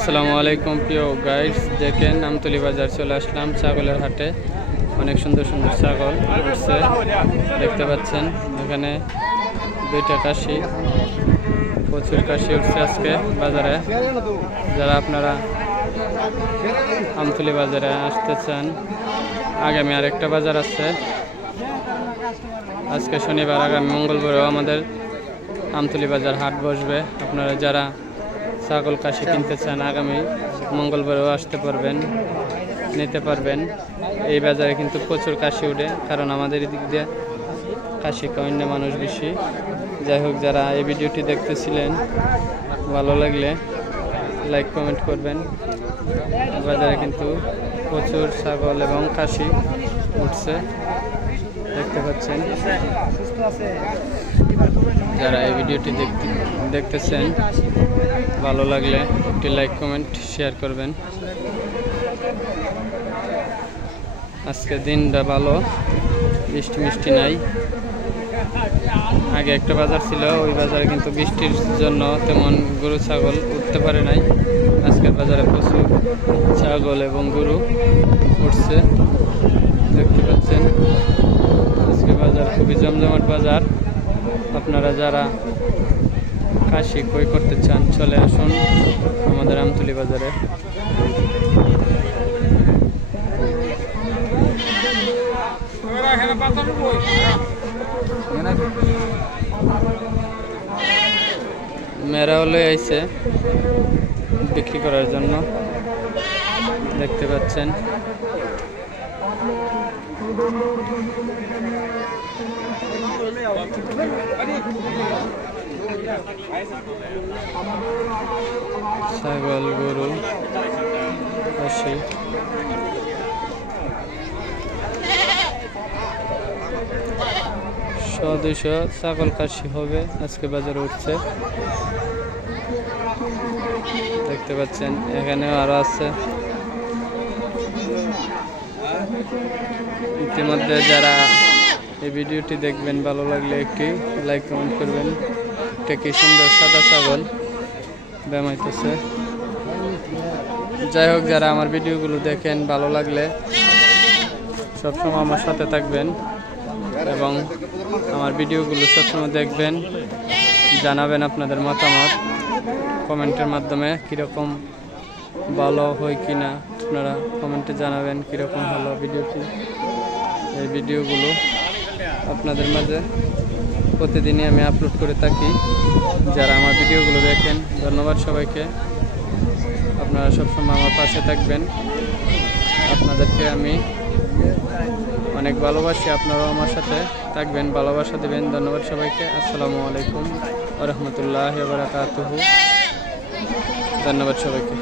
আসসালামু আলাইকুম প্রিয় গাইস, দেখেন আমতলী বাজার চলে আসলাম ছাগলের হাটে। অনেক সুন্দর সুন্দর ছাগল উঠছে দেখতে পাচ্ছেন। এখানে দুইটা কাশি, প্রচুর কাশি উঠছে আজকে বাজারে। যারা আপনারা আমতলী বাজারে আসতে চান, আগামী আরেকটা বাজার আছে, আজকে শনিবার, আগামী মঙ্গলবারও আমাদের আমতলী বাজার হাট বসবে। আপনারা যারা ছাগল কাশি কিনতে চান আগামী মঙ্গলবারও আসতে পারবেন, নিতে পারবেন। এই বাজারে কিন্তু প্রচুর কাশি উঠে, কারণ আমাদের এদিক দিয়ে কাশি অন্য মানুষ বেশি। যাই হোক, যারা এই ভিডিওটি দেখতেছিলেন, ভালো লাগলে লাইক কমেন্ট করবেন। বাজারে কিন্তু প্রচুর ছাগল এবং কাশি উঠছে দেখতে পাচ্ছেন। যারা এই ভিডিওটি দেখতেছেন, ভালো লাগলে একটি লাইক কমেন্ট শেয়ার করবেন। আজকে দিনটা ভালো, বৃষ্টি মিষ্টি নাই। আগে একটা বাজার ছিল, ওই বাজারে কিন্তু বৃষ্টির জন্য তেমন গরু ছাগল উঠতে পারে নাই। আজকের বাজারে প্রচুর ছাগল এবং গরু উঠছে দেখতে পাচ্ছেন। আজকে বাজার খুবই জমজমাট বাজার। আপনারা যারা কাশি ক্রয় করতে চান, চলে আসুন আমাদের আমতলী বাজারে। মেরা হলে আইছে বিক্রি করার জন্য দেখতে পাচ্ছেন। ছাগল, গরু, কাশি, 100-200 ছাগল কাশি হবে আজকে বাজারে উঠছে দেখতে পাচ্ছেন। এখানেও আরো আছে। ইতিমধ্যে যারা এই ভিডিওটি দেখবেন, ভালো লাগলে একটি লাইক কমেন্ট করবেন। এটা কি সুন্দর সাদা ছাগল ব্যায়ামাইতেছে। যাই হোক, যারা আমার ভিডিওগুলো দেখেন, ভালো লাগলে সবসময় আমার সাথে থাকবেন এবং আমার ভিডিওগুলো সবসময় দেখবেন। জানাবেন আপনাদের মতামত কমেন্টের মাধ্যমে, কীরকম ভালো হয় কি না। আপনারা কমেন্টে জানাবেন কীরকম হলো ভিডিওটি। এই ভিডিওগুলো আপনাদের মাঝে প্রতিদিনই আমি আপলোড করে থাকি। যারা আমার ভিডিওগুলো দেখেন, ধন্যবাদ সবাইকে। আপনারা সবসময় আমার পাশে থাকবেন। আপনাদেরকে আমি অনেক ভালোবাসি, আপনারাও আমার সাথে থাকবেন, ভালোবাসা দেবেন। ধন্যবাদ সবাইকে। আসসালামু আলাইকুম ওয়া রাহমাতুল্লাহি ওয়া বারাকাতুহু। ধন্যবাদ সবাইকে।